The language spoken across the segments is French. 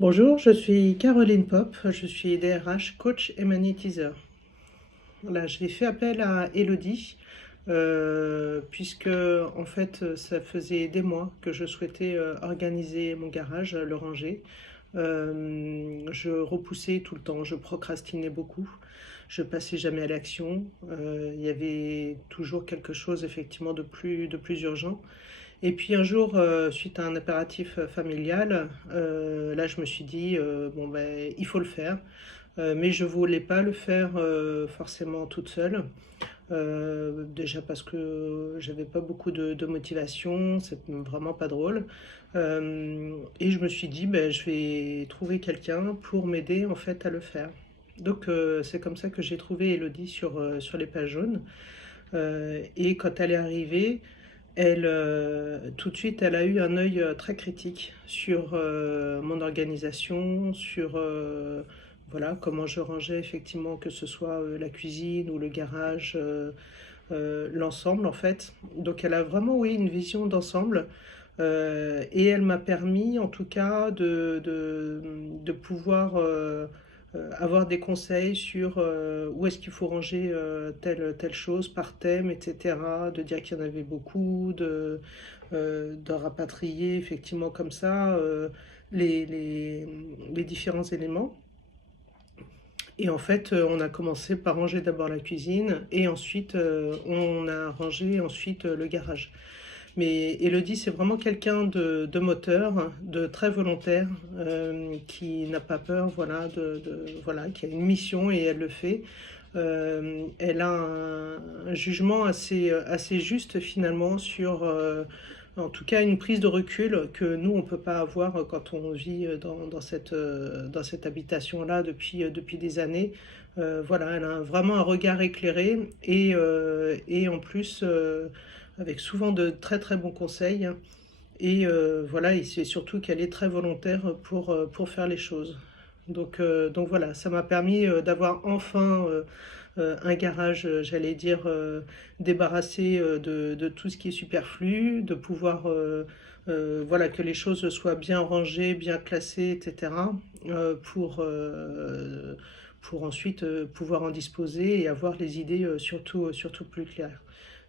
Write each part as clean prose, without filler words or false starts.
Bonjour, je suis Caroline Pop, je suis DRH, coach et magnétiseur. Voilà, j'ai fait appel à Elodie puisque en fait ça faisait des mois que je souhaitais organiser mon garage, le ranger. Je repoussais tout le temps, je procrastinais beaucoup, je passais jamais à l'action. Il y avait toujours quelque chose effectivement de plus urgent. Et puis un jour, suite à un impératif familial, là je me suis dit, bon ben il faut le faire. Mais je voulais pas le faire forcément toute seule. Déjà parce que j'avais pas beaucoup de motivation, c'est vraiment pas drôle. Et je me suis dit, ben, je vais trouver quelqu'un pour m'aider en fait à le faire. Donc c'est comme ça que j'ai trouvé Elodie sur les pages jaunes. Et quand elle est arrivée, tout de suite, elle a eu un œil très critique sur mon organisation, sur voilà, comment je rangeais effectivement, que ce soit la cuisine ou le garage, l'ensemble en fait. Donc elle a vraiment, oui, une vision d'ensemble. Et elle m'a permis en tout cas de pouvoir avoir des conseils sur où est-ce qu'il faut ranger telle chose par thème, etc. De dire qu'il y en avait beaucoup, de rapatrier effectivement comme ça les, les, les différents éléments. Et en fait, on a commencé par ranger d'abord la cuisine et ensuite on a rangé ensuite le garage. Mais Elodie, c'est vraiment quelqu'un de moteur, de très volontaire, qui n'a pas peur, voilà, voilà, qui a une mission et elle le fait. Elle a un jugement assez juste finalement sur, en tout cas, une prise de recul que nous, on ne peut pas avoir quand on vit dans cette habitation-là depuis des années. Voilà, elle a vraiment un regard éclairé et en plus avec souvent de très très bons conseils. Et voilà, et c'est surtout qu'elle est très volontaire pour faire les choses. Donc voilà, ça m'a permis d'avoir enfin un garage, j'allais dire, débarrassé de tout ce qui est superflu, de pouvoir, voilà, que les choses soient bien rangées, bien classées, etc. Pour ensuite pouvoir en disposer et avoir les idées surtout plus claires.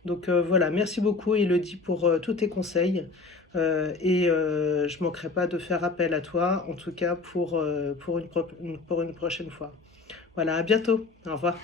Donc voilà, merci beaucoup Elodie pour tous tes conseils. Et je ne manquerai pas de faire appel à toi, en tout cas pour une prochaine fois. Voilà, à bientôt. Au revoir.